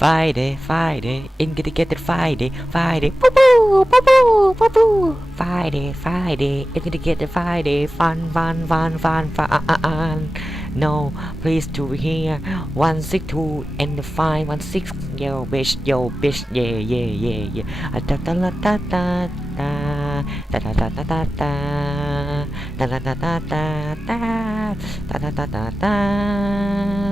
Friday, Friday, ain't gonna get it Friday, Friday, boo boo, boo boo, boo boo. Friday, Friday, in get it Friday, fun, fun, fun, fun, fun. Uh, uh, uh. No, please to hear one six two and five one six. Yo bitch, yo bitch, yeah, yeah, yeah, yeah. Ta ta la ta ta ta ta ta ta ta ta ta ta ta ta ta ta ta ta ta ta ta.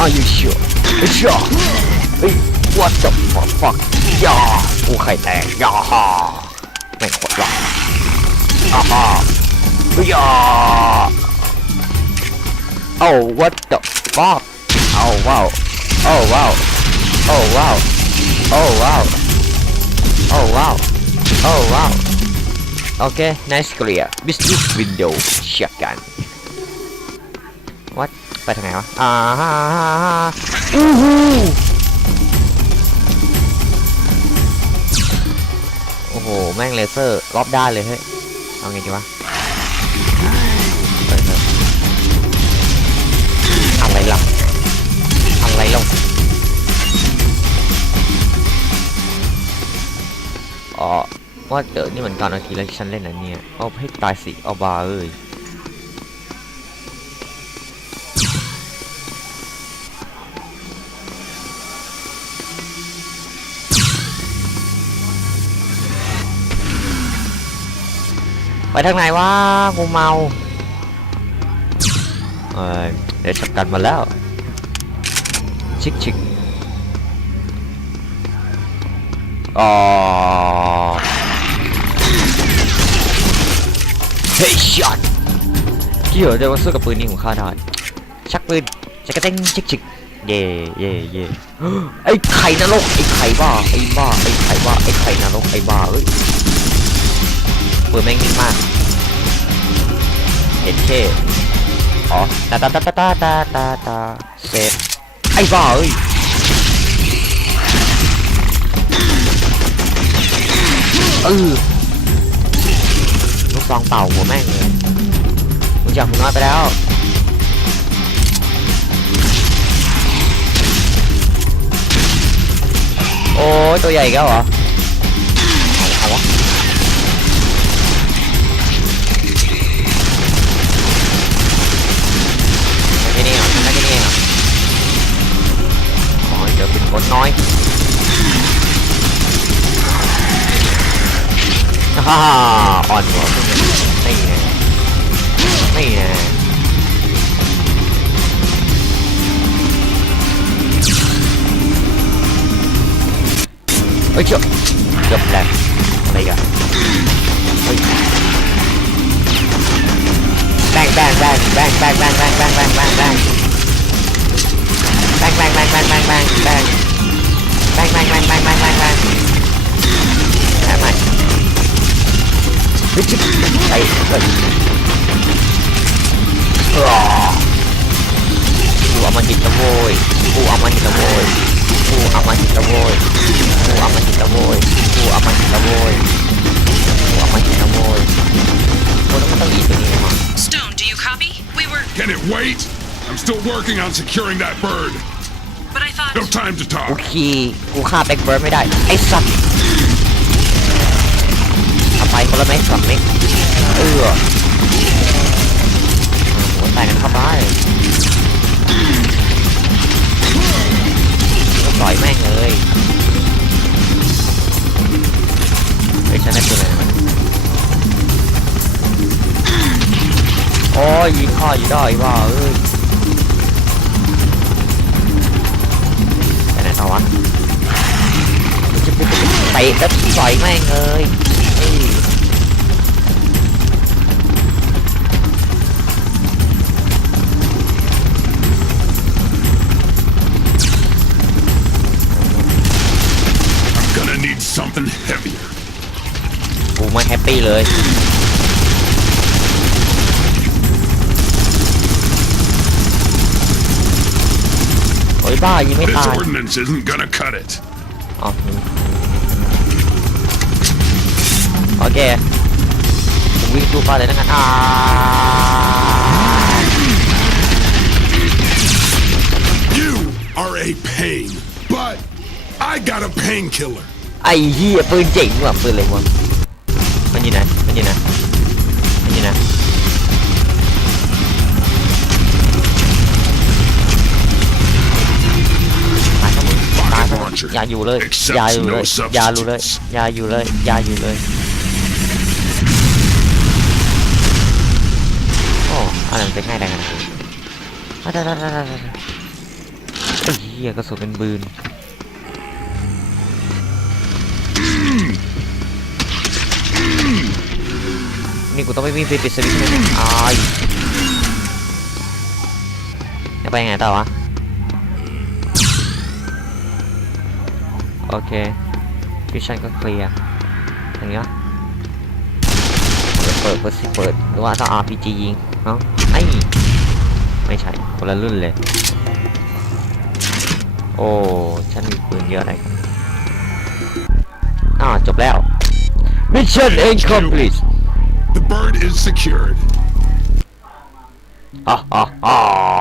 Are you sure? Sure. What the fuck? 呀，乌海带呀哈，那火药，啊哈，哎呀，Oh what the fuck? Oh wow, oh wow, oh wow, oh wow, oh wow, oh wow. Okay, nice clear. Business window shotgun. วัดไปทางไหนวะ อ่าาาาอู้หูโอ้โห แม่งเลเซอร์รอบด้านเลยเฮ้ย เอาไงดีวะอะไรล่ะอะไรล่ะอ๋อว่าเดี๋ยวนี่เหมือนตอนอาทิตย์แล้วฉันเล่นนะเนี่ยเอาให้ตายสิเอาบาเอ้ย ไปทางไหนวะกูเมาเดี๋ยวจับกันมาแล้ว ชิกชิกอ๋อเฮ้ยช็อกี่เหรอเดี๋ยวสู้กับปืนนี้ของข้าได้ชักปืนชักกระเด้งชิกชิกเย่เย่เย่ไอ้ไข่นรกไอ้ไข่บ้าไอ้บ้าไอ้ไข่บ้าไอ้ไข่นรกไอ้บ้าเอ้ ปืนแม่งนิ่งมากเห็นเท่อ๋อตาตาตาตาตาตาตาตาเซฟไอ้บ้าเอ้ยเออลูกซองเป่าหัวแม่งเลยมึงจับมึงน้อยไปแล้วโอ้ยตัวใหญ่ก็เหรอ ฮ่าอ่อนหัวขึ้นนี่ไงนี่ไงเฮ้ยเจบจบแล้วอะไรกันเฮ้ยแบงแบงแบงแบงแบงแบงแบงแบงแบงแบงแบงแบงแบงแบง แหมไม่เฮ้ยจิ๊บไอ้เฮ้ยอ้อกูเอามันจิตนะโว้ยกูเอามันจิตนะโว้ยกูเอามันจิตนะโว้ยกูเอามันจิตนะโว้ยกูเอามันจิตนะโว้ยกูเอามันจิตนะโว้ยโอ้แล้วมันต้องอีกตัวนี้มั้ง Stone, do you copy? We were. Can it wait? I'm still working on securing that bird. But I thought. No time to กู talk. ขี่กูฆ่าแบ็คเบิร์ดไม่ได้ ไอ้สัตว์เอาไป คนละเม็ดสองเม็ดเออหัวใส่กันเข้าไปก็ปล่อยแม่งเลยเฮ้ยฉันได้ปืนอะไรมันโอ้ยยิงข้ออยู่ได้ว่าเอ้ยไปไหนต่อวะเตะแล้วปล่อยแม่งเลย เฮ้ยปี้เลย โอ้ยบ้ายิงไม่ This ตาย ordinance isn't gonna cut it. อ๋อโอเคผมวิ่งสู้ฟ้าเลยนะงั้นอ่า You are a pain, but I got a painkiller. ไอ้เหี้ยปืนเจ๋งว่ะปืนอะไรวะมันอยู่ไหนมันอยู่ไหนมันอยู่ไหนตายเข้ามึงตายเข้ามึงอย่าอยู่เลยอย่าอยู่เลยอย่าอยู่เลยอย่าอยู่เลยอย่าอยู่เลยโอ้อะไรมันจะง่ายได้ขนาดนี้อะไอ้เหี้ยกระสุนเป็นปืน นี่กูต้องไปวิ่งไปปิดสวิตช์ใช่ไหมเนี่ยอายจะไปยังไงต่อวะ โอเคฟิชชั่นก็เคลียร์อย่างเงี้ยเปิดเปิดเปิดสิเปิดหรือว่าถ้า RPG ยิงเนาะไอ้ไม่ใช่คนละรุ่นเลย โอ้ฉันมีปืนเยอะอะไรกันอ้าวจบแล้ว Mission incomplete The bird is secured. Ha ha ha!